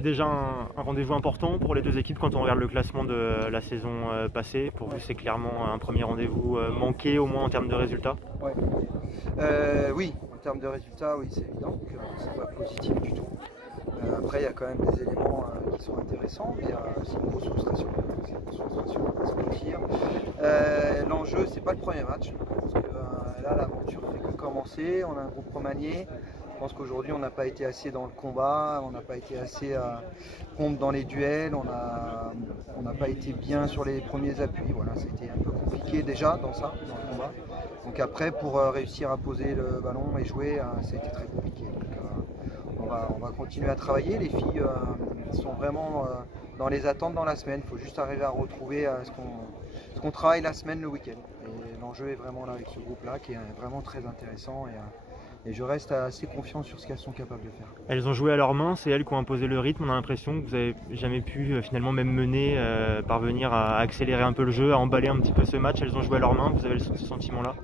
C'est déjà un rendez-vous important pour les deux équipes quand on regarde le classement de la saison passée. Pour vous, c'est clairement un premier rendez-vous manqué, au moins en termes de résultats. Ouais. Oui, en termes de résultats, oui, c'est évident que c'est pas positif du tout. Après, il y a quand même des éléments qui sont intéressants, mais c'est une grosse frustration. C'est une grosse frustration, on va se mentir. L'enjeu, c'est pas le premier match, parce que là, l'aventure fait que commencer. On a un groupe remanié. Je pense qu'aujourd'hui, on n'a pas été assez dans le combat, on n'a pas été assez prompt dans les duels, on n'a pas été bien sur les premiers appuis. Voilà, c'était un peu compliqué déjà dans le combat. Donc après, pour réussir à poser le ballon et jouer, ça a été très compliqué. Donc, on va continuer à travailler. Les filles sont vraiment dans les attentes dans la semaine. Il faut juste arriver à retrouver ce qu'on travaille la semaine, le week-end. Et l'enjeu est vraiment là avec ce groupe-là qui est vraiment très intéressant. Et je reste assez confiant sur ce qu'elles sont capables de faire. Elles ont joué à leurs mains, c'est elles qui ont imposé le rythme. On a l'impression que vous n'avez jamais pu finalement même mener, parvenir à accélérer un peu le jeu, à emballer un petit peu ce match. Elles ont joué à leurs mains, vous avez ce sentiment-là?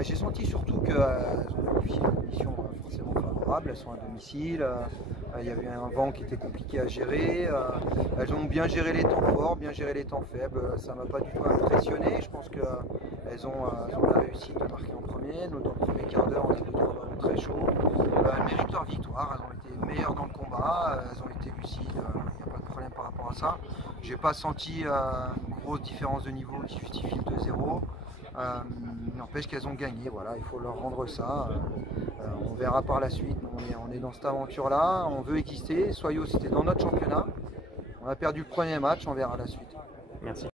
J'ai senti surtout qu'elles ont eu une condition forcément favorable. Elles sont à domicile, il y avait un vent qui était compliqué à gérer. Elles ont bien géré les temps forts, bien géré les temps faibles. Ça ne m'a pas du tout impressionné. Je pense qu'elles ont la réussite de marquer en premier. Nous, dans le premier quart d'heure, on a 2-3 ballons très chauds. Elles méritent leur victoire. Elles ont été meilleures dans le combat. Elles ont été lucides. Il n'y a pas de problème par rapport à ça. J'ai pas senti une grosse différence de niveau qui justifie le 2-0. N'empêche qu'elles ont gagné, voilà, il faut leur rendre ça. On verra par la suite. On est dans cette aventure-là, on veut exister. Soyaux, c'était dans notre championnat. On a perdu le premier match, on verra la suite. Merci.